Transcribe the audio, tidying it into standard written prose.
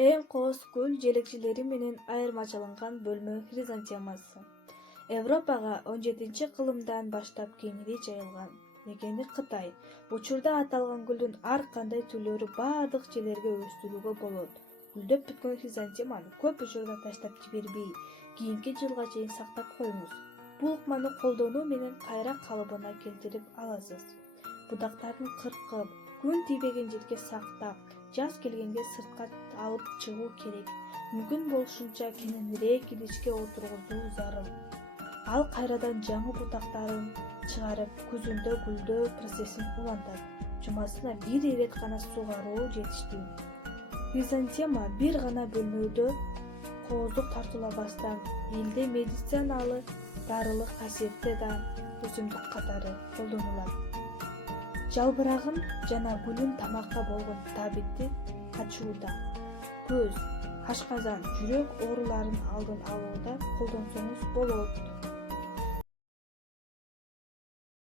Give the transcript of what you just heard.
Эң кооз гүл желекчилери менен айырмачыланган бөлмө хризантемасы. Европага 17-кылымдан баштап кеңири жайылган. Мекени Кытай. Учурда аталган гүлдүн ар кандай түрлөрү бардык жерлерге өстүрүүгө болот. Гүлдөп бүткөн хризантеманы көп учурда таштап жибербей, кийинки жылга чейин сактап коюңуз. Бул ыкманы колдонуу менен кайра калыбына келтирип аласыз. Будактарын кыркып, күн тийбеген жерге сактап, жаз келгенде сыртка алып чыгуу керек. Мүмкүн болушунча кененирээк идишке отургузуу зарыл. Ал кайрадан жаңы бутактарын чыгарып, күзүндө гүлдөө процессин улантат. Жумасына бир ирет гана сугаруу жетиштүү. Хризантема бир гана бөлмөдө кооздук тартуулабастан, элде медициналык, дарылык касиетте да өсүмдүк катары колдонулат. Жалбырагын жана гүлүн тамакка болгон табитти ачууда, көз, ашказан, жүрөк ооруларынын алдын алууда колдонсоңуз болот.